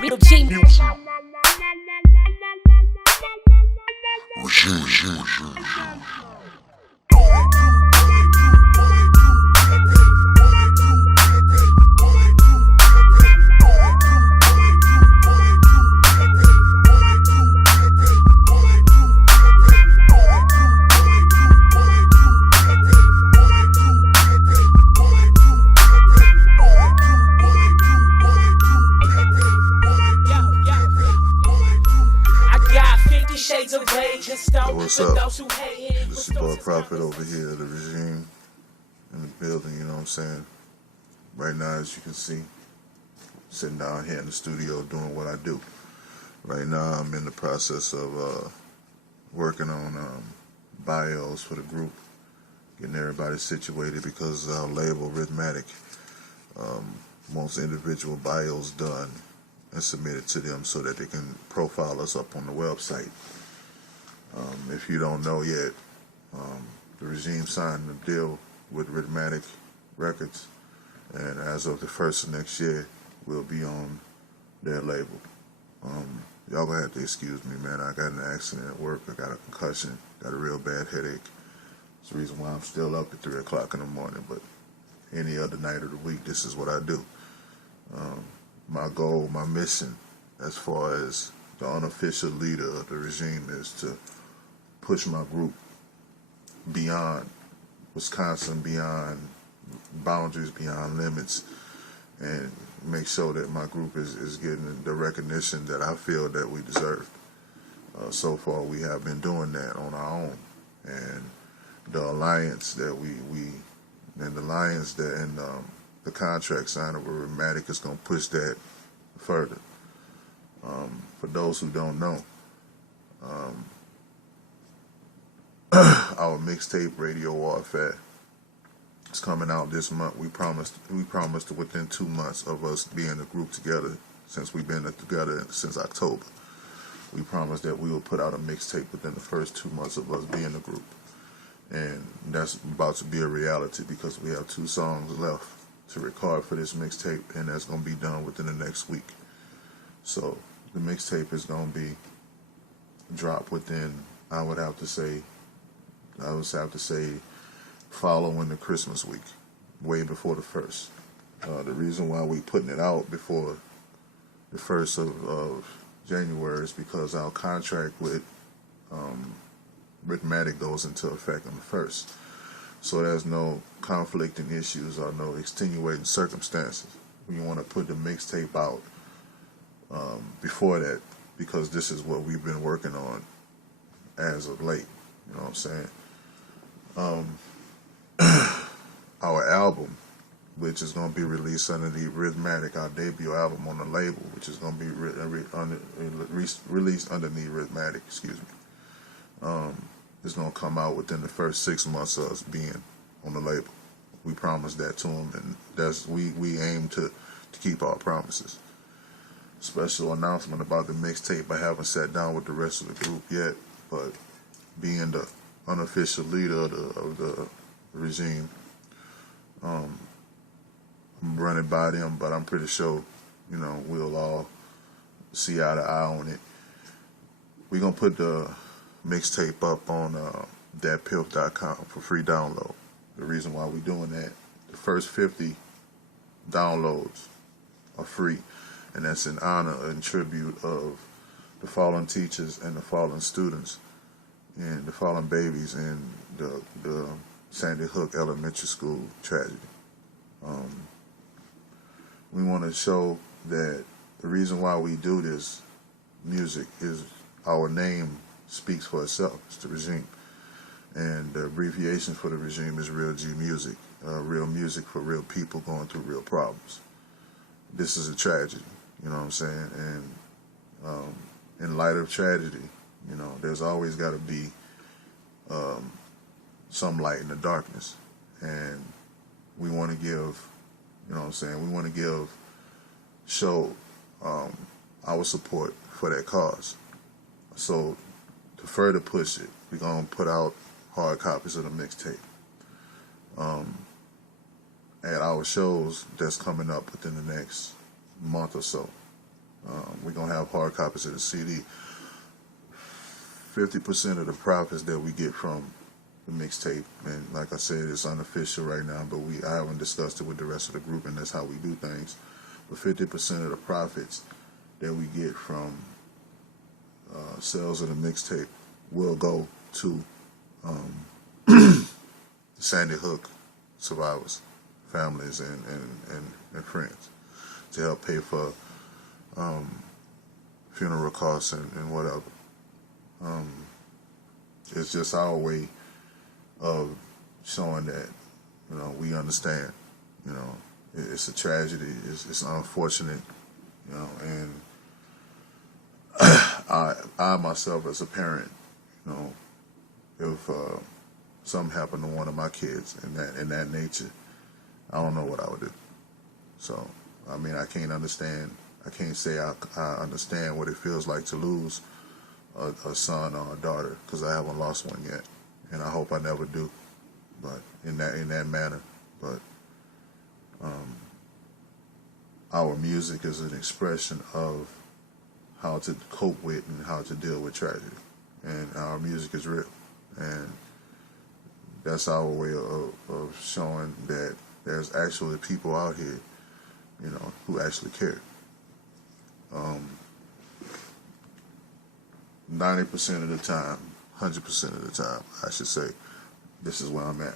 Real G music. Yo, what's up? This is your boy Prophet over here, the regime in the building, you know what I'm saying? Right now, as you can see, sitting down here in the studio doing what I do. Right now, I'm in the process of working on bios for the group, getting everybody situated because our label, Rhythmatic, wants individual bios done and submitted to them so that they can profile us up on the website. If you don't know yet, the regime signed a deal with Rhythmatic Records, and as of the first of next year, we'll be on their label. Y'all gonna have to excuse me, man. I got in an accident at work. I got a concussion, got a real bad headache. It's the reason why I'm still up at 3 o'clock in the morning, but any other night of the week, this is what I do. My goal, my mission, as far as the unofficial leader of the regime, is to push my group beyond Wisconsin, beyond boundaries, beyond limits, and make sure that my group is getting the recognition that I feel that we deserve. So far, we have been doing that on our own, and the alliance that the contract signed with Rhythmatic is going to push that further. For those who don't know, our mixtape Radio Warfare is coming out this month. We promised within 2 months of us being a group together, since we've been together since October, we promised that we will put out a mixtape within the first 2 months of us being a group. And that's about to be a reality because we have 2 songs left to record for this mixtape, and that's going to be done within the next week. So the mixtape is going to be dropped within, I would have to say, following the Christmas week, way before the 1st. The reason why we putting it out before the 1st of January is because our contract with Rhythmatic goes into effect on the 1st. So there's no conflicting issues or no extenuating circumstances. We want to put the mixtape out before that because this is what we've been working on as of late. You know what I'm saying? Our album, which is going to be released under the Rhythmatic, our debut album on the label, which is going to be released underneath Rhythmatic, is going to come out within the first 6 months of us being on the label. We promised that to them, and we aim to keep our promises. Special announcement about the mixtape. I haven't sat down with the rest of the group yet, but being the unofficial leader of the regime, I'm running by them, but I'm pretty sure, we'll all see eye to eye on it. We're going to put the mixtape up on datpiff.com for free download. The reason why we're doing that, the first 50 downloads are free, and that's in honor and tribute of the fallen teachers and the fallen students and the fallen babies in the Sandy Hook Elementary School tragedy. We want to show that the reason why we do this music is our name speaks for itself. It's the regime. And the abbreviation for the regime is Real G Music. Real music for real people going through real problems. This is a tragedy, you know what I'm saying? And in light of tragedy, there's always got to be some light in the darkness. And we want to give, we want to show our support for that cause. So to further push it, we're going to put out hard copies of the mixtape at our shows that's coming up within the next month or so. We're going to have hard copies of the CD. 50% of the profits that we get from the mixtape, and like I said, it's unofficial right now, but I haven't discussed it with the rest of the group, and that's how we do things. But 50% of the profits that we get from sales of the mixtape will go to Sandy Hook survivors, families, and friends, to help pay for funeral costs and whatever. It's just our way of showing that, you know, we understand. You know, it's a tragedy. It's unfortunate. You know, and I myself as a parent, you know, if something happened to one of my kids in that nature, I don't know what I would do. So, I mean, I can't say I understand what it feels like to lose a son or a daughter, because I haven't lost one yet, and I hope I never do. But in that manner, but our music is an expression of how to cope with and how to deal with tragedy, and our music is real, and that's our way of showing that there's actually people out here, you know, who actually care. 90% of the time, 100% of the time, I should say, this is where I'm at.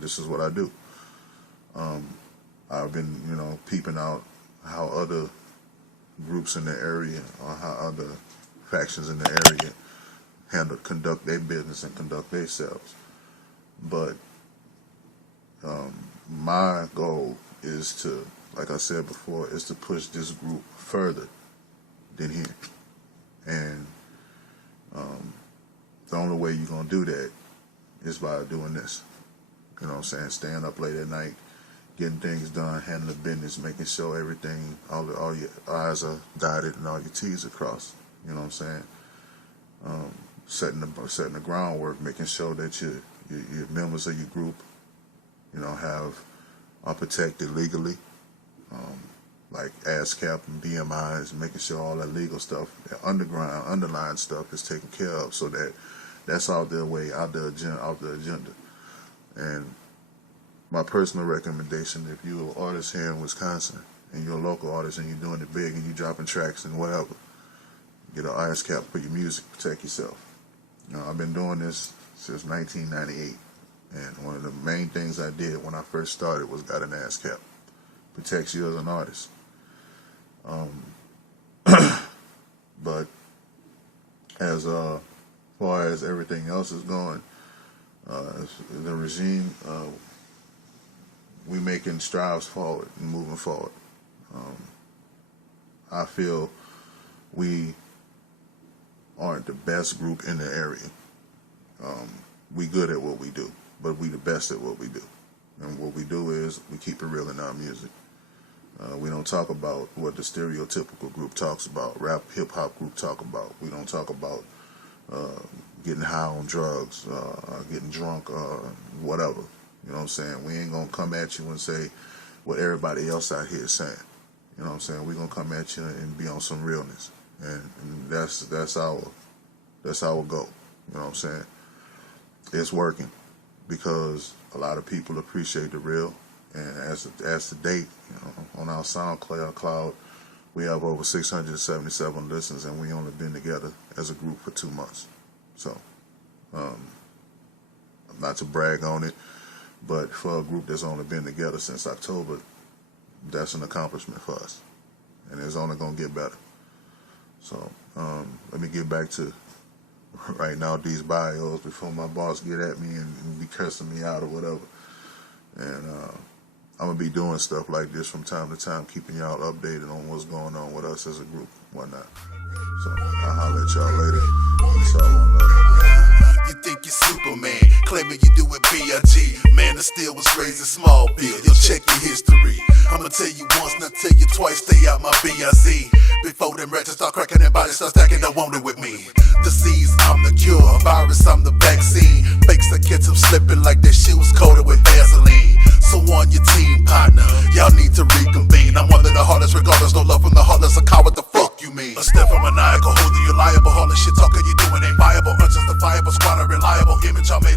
This is what I do. I've been, you know, peeping out how other groups in the area, or how other factions in the area conduct their business and conduct themselves. But my goal is to, like I said before, is to push this group further than here. And the only way you're going to do that is by doing this. You know what I'm saying? Staying up late at night, getting things done, handling business, making sure everything, all your I's are dotted and all your T's are crossed. You know what I'm saying? Setting the groundwork, making sure that your members of your group, you know, are protected legally, like ASCAP and BMIs, making sure all that legal stuff, that underlying stuff is taken care of, so that that's out the way, out the agenda. And my personal recommendation, if you're an artist here in Wisconsin, and you're a local artist and you're doing it big and you're dropping tracks and whatever, get an ASCAP for your music, protect yourself. You know, I've been doing this since 1998, and one of the main things I did when I first started was got an ASCAP. Protects you as an artist. But as far as everything else is going, the regime, we making strides forward and moving forward. I feel we aren't the best group in the area. We good at what we do, but we the best at what we do. And what we do is we keep it real in our music. We don't talk about what the stereotypical group talks about, rap, hip-hop group talk about. We don't talk about getting high on drugs, getting drunk, whatever. You know what I'm saying? We ain't going to come at you and say what everybody else out here is saying. You know what I'm saying? We're going to come at you and be on some realness. And that's our goal. You know what I'm saying? It's working because a lot of people appreciate the real. And as to date, you know, on our SoundCloud, we have over 677 listens, and we only been together as a group for 2 months. So, not to brag on it, but for a group that's only been together since October, that's an accomplishment for us, and it's only gonna get better. So, let me get back to right now these bios before my boss get at me and be cursing me out or whatever. And I'm going to be doing stuff like this from time to time, keeping y'all updated on what's going on with us as a group, whatnot. So I'll holler at y'all later. Peace out, one love. You think you're Superman, claiming you do it B.I.G. Man, the steel was raised in Smallville. You'll check your history. I'ma tell you once, not tell you twice. Stay out my B.I.Z. Before them ratchets start cracking and bodies start stacking, don't want it with me. Disease, I'm the cure. Virus, I'm the vaccine. Fakes, I catch them slipping like their shoes coated with Vaseline. So on your team, image I made